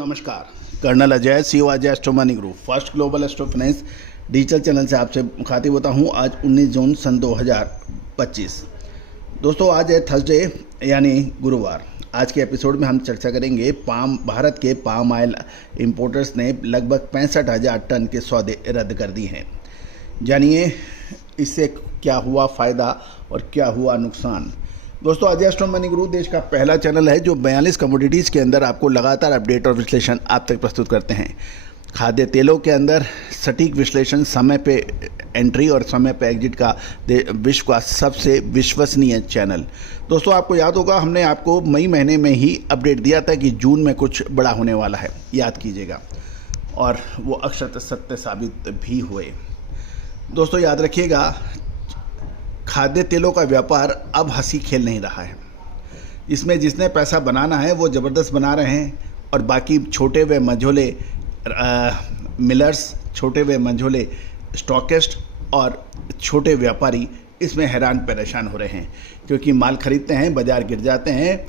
नमस्कार। Colonel Ajay, CEO Ajay astro money group, first global astro finance digital channel से आपसे मुखातिब होता हूं। आज 19 जून सन 2025। दोस्तों, आज है थर्सडे यानी गुरुवार। आज के एपिसोड में हम चर्चा करेंगे भारत के पाम ऑयल इंपोर्टर्स ने लगभग 65,000 टन के सौदे रद्द कर दिए हैं। जानिए इससे क्या हुआ फ़ायदा और क्या हुआ नुकसान। दोस्तों, अजय एस्ट्रो मनी ग्रुप देश का पहला चैनल है जो 42 कमोडिटीज़ के अंदर आपको लगातार अपडेट और विश्लेषण आप तक प्रस्तुत करते हैं। खाद्य तेलों के अंदर सटीक विश्लेषण, समय पे एंट्री और समय पे एग्जिट का विश्व का सबसे विश्वसनीय चैनल। दोस्तों, आपको याद होगा हमने आपको मई महीने में ही अपडेट दिया था कि जून में कुछ बड़ा होने वाला है, याद कीजिएगा, और वो अक्षरशः सत्य साबित भी हुए। दोस्तों, याद रखिएगा, खाद्य तेलों का व्यापार अब हंसी खेल नहीं रहा है। इसमें जिसने पैसा बनाना है वो ज़बरदस्त बना रहे हैं और बाकी छोटे व मझोले मिलर्स, छोटे व मझोले स्टॉकिस्ट और छोटे व्यापारी इसमें हैरान परेशान हो रहे हैं, क्योंकि माल खरीदते हैं, बाज़ार गिर जाते हैं,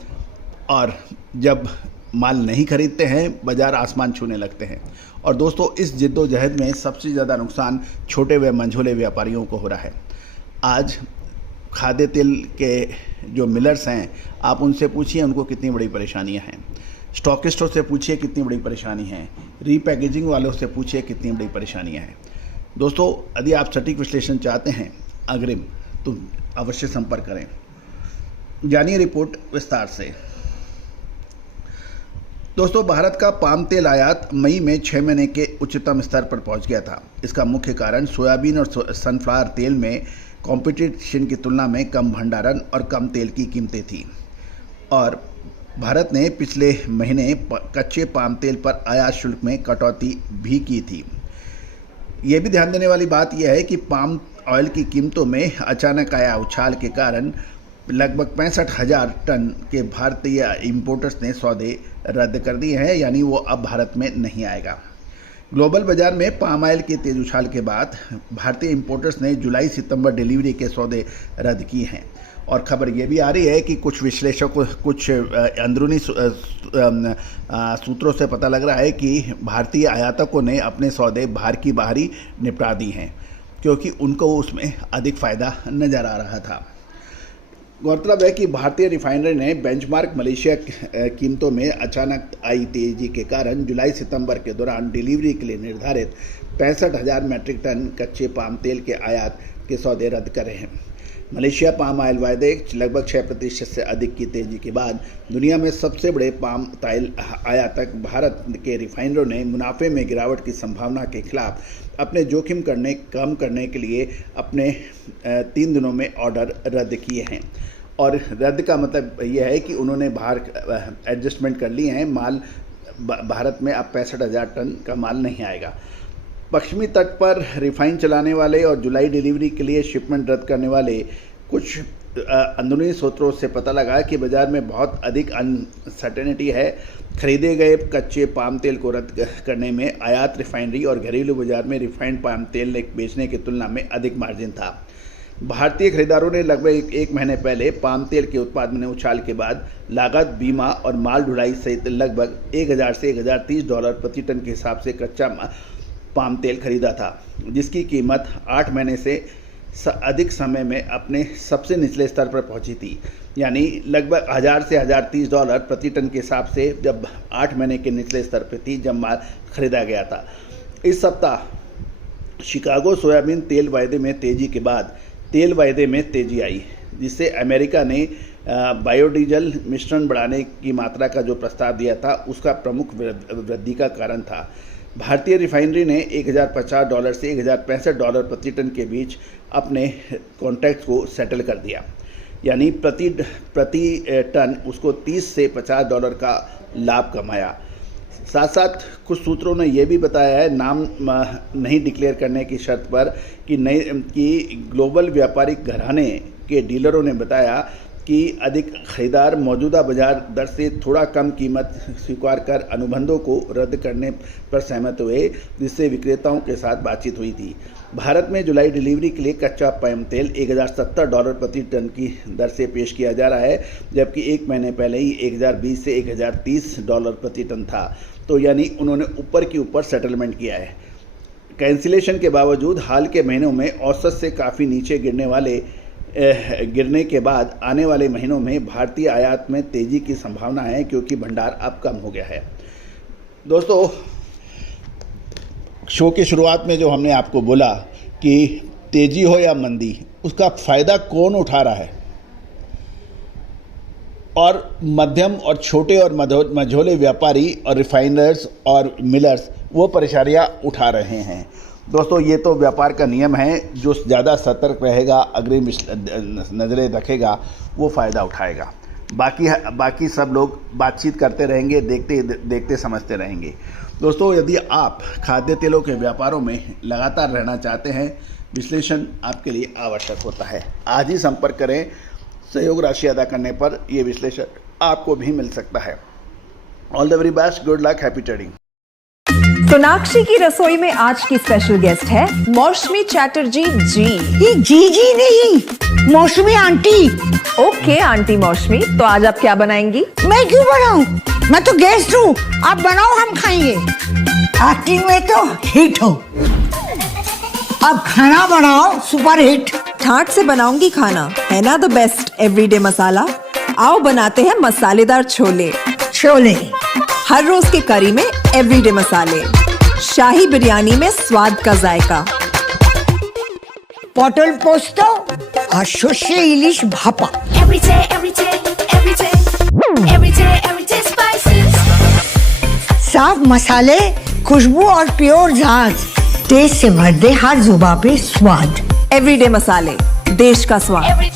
और जब माल नहीं खरीदते हैं बाज़ार आसमान छूने लगते हैं। और दोस्तों, इस जिद्दोजहद में सबसे ज़्यादा नुकसान छोटे व मंझोले व्यापारियों को हो रहा है। आज खाद्य तेल के जो मिलर्स हैं, आप उनसे पूछिए उनको कितनी बड़ी परेशानियां हैं। स्टॉकिस्टों से पूछिए कितनी बड़ी परेशानी है। रीपैकेजिंग वालों से पूछिए कितनी बड़ी परेशानियां हैं। दोस्तों, यदि आप सटीक विश्लेषण चाहते हैं अग्रिम, तो अवश्य संपर्क करें। जानिए रिपोर्ट विस्तार से। दोस्तों, भारत का पाम तेल आयात मई में 6 महीने के उच्चतम स्तर पर पहुंच गया था। इसका मुख्य कारण सोयाबीन और सनफ्लावर तेल में कंपटीशन की तुलना में कम भंडारण और कम तेल की कीमतें थी, और भारत ने पिछले महीने कच्चे पाम तेल पर आयात शुल्क में कटौती भी की थी। ये भी ध्यान देने वाली बात यह है कि पाम ऑयल की कीमतों में अचानक आया उछाल के कारण लगभग 65,000 टन के भारतीय इंपोर्टर्स ने सौदे रद्द कर दिए हैं, यानी वो अब भारत में नहीं आएगा। ग्लोबल बाजार में पाम ऑयल के तेज उछाल के बाद भारतीय इंपोर्टर्स ने जुलाई-सितंबर डिलीवरी के सौदे रद्द किए हैं, और खबर ये भी आ रही है कि कुछ विश्लेषकों, कुछ अंदरूनी सूत्रों से पता लग रहा है कि भारतीय आयातकों ने अपने सौदे बाहर की बाहर ही निपटा दी हैं, क्योंकि उनको उसमें अधिक फ़ायदा नज़र आ रहा था। गौरतलब है कि भारतीय रिफाइनरी ने बेंचमार्क मलेशिया कीमतों में अचानक आई तेजी के कारण जुलाई-सितंबर के दौरान डिलीवरी के लिए निर्धारित 65,000 मैट्रिक टन कच्चे पाम तेल के आयात के सौदे रद्द कर रहे हैं। मलेशिया पाम ऑयल वायदे लगभग 6% से अधिक की तेजी के बाद दुनिया में सबसे बड़े पाम तेल आयातक भारत के रिफाइनरों ने मुनाफे में गिरावट की संभावना के खिलाफ अपने जोखिम कम करने के लिए अपने 3 दिनों में ऑर्डर रद्द किए हैं। और रद्द का मतलब यह है कि उन्होंने बाहर एडजस्टमेंट कर लिए हैं। माल भारत में अब 65,000 टन का माल नहीं आएगा। पश्चिमी तट पर रिफाइन चलाने वाले और जुलाई डिलीवरी के लिए शिपमेंट रद्द करने वाले कुछ अंदरूनी सूत्रों से पता लगा कि बाज़ार में बहुत अधिक अनसर्टेनिटी है। खरीदे गए कच्चे पाम तेल को रद्द करने में आयात रिफाइनरी और घरेलू बाज़ार में रिफाइंड पाम तेल बेचने की तुलना में अधिक मार्जिन था। भारतीय खरीदारों ने लगभग एक महीने पहले पाम तेल के उत्पादन में उछाल के बाद लागत, बीमा और माल ढुलाई सहित लगभग $1,000 से $1,030 प्रति टन के हिसाब से कच्चा पाम तेल खरीदा था, जिसकी कीमत 8 महीने से अधिक समय में अपने सबसे निचले स्तर पर पहुंची थी, यानी लगभग $1,000 से $1,030 प्रति टन के हिसाब से, जब 8 महीने के निचले स्तर पर थी जब माल खरीदा गया था। इस सप्ताह शिकागो सोयाबीन तेल वायदे में तेजी के बाद तेल वायदे में तेजी आई, जिससे अमेरिका ने बायोडीजल मिश्रण बढ़ाने की मात्रा का जो प्रस्ताव दिया था उसका प्रमुख वृद्धि का कारण था। भारतीय रिफाइनरी ने $1,050 से $1,065 प्रति टन के बीच अपने कॉन्ट्रैक्ट को सेटल कर दिया, यानी प्रति टन उसको $30 से $50 का लाभ कमाया। साथ साथ कुछ सूत्रों ने यह भी बताया है, नाम नहीं डिक्लेयर करने की शर्त पर, कि ग्लोबल व्यापारिक घराने के डीलरों ने बताया कि अधिक खरीदार मौजूदा बाजार दर से थोड़ा कम कीमत स्वीकार कर अनुबंधों को रद्द करने पर सहमत हुए, जिससे विक्रेताओं के साथ बातचीत हुई थी। भारत में जुलाई डिलीवरी के लिए कच्चा पाम तेल $1,070 प्रति टन की दर से पेश किया जा रहा है, जबकि एक महीने पहले ही $1,020 से $1,030 प्रति टन था। तो यानी उन्होंने ऊपर की ऊपर सेटलमेंट किया है। कैंसिलेशन के बावजूद हाल के महीनों में औसत से काफ़ी नीचे गिरने के बाद आने वाले महीनों में भारतीय आयात में तेज़ी की संभावना है, क्योंकि भंडार अब कम हो गया है। दोस्तों, शो की शुरुआत में जो हमने आपको बोला कि तेज़ी हो या मंदी, उसका फ़ायदा कौन उठा रहा है, और मध्यम और छोटे और मझोले व्यापारी और रिफाइनर्स और मिलर्स वो परेशानियाँ उठा रहे हैं। दोस्तों, ये तो व्यापार का नियम है, जो ज़्यादा सतर्क रहेगा, अग्रिम नज़रें रखेगा, वो फ़ायदा उठाएगा। बाकी सब लोग बातचीत करते रहेंगे, देखते समझते रहेंगे। दोस्तों, यदि आप खाद्य तेलों के व्यापारों में लगातार रहना चाहते हैं, विश्लेषण आपके लिए आवश्यक होता है। आज ही संपर्क करें। सहयोग राशि अदा करने पर यह विश्लेषण आपको भी मिल सकता है। All the very best, good luck, happy trading. Sonakshi की रसोई में आज की स्पेशल गेस्ट है मौसमी चैटर्जी जी। ये जी नहीं, मौसमी आंटी। ओके आंटी मौसमी, तो आज आप क्या बनाएंगी? मैं क्यों बनाऊं? मैं तो गेस्ट हूँ, आप बनाओ, हम खाएंगे। एक्टिंग में तो हिट हो, अब खाना बनाओ सुपर हिट। ठाट से बनाऊंगी खाना, है ना द बेस्ट एवरीडे मसाला। आओ बनाते हैं मसालेदार छोले। हर रोज के करी में एवरीडे मसाले, शाही बिरयानी में स्वाद का जायका, पटल पोस्तो और सर्षे इलिश भापा। साफ मसाले, खुशबू और प्योर झांझ, टेस्ट से भर दे हर जुबान पे स्वाद। एवरीडे मसाले, देश का स्वाद।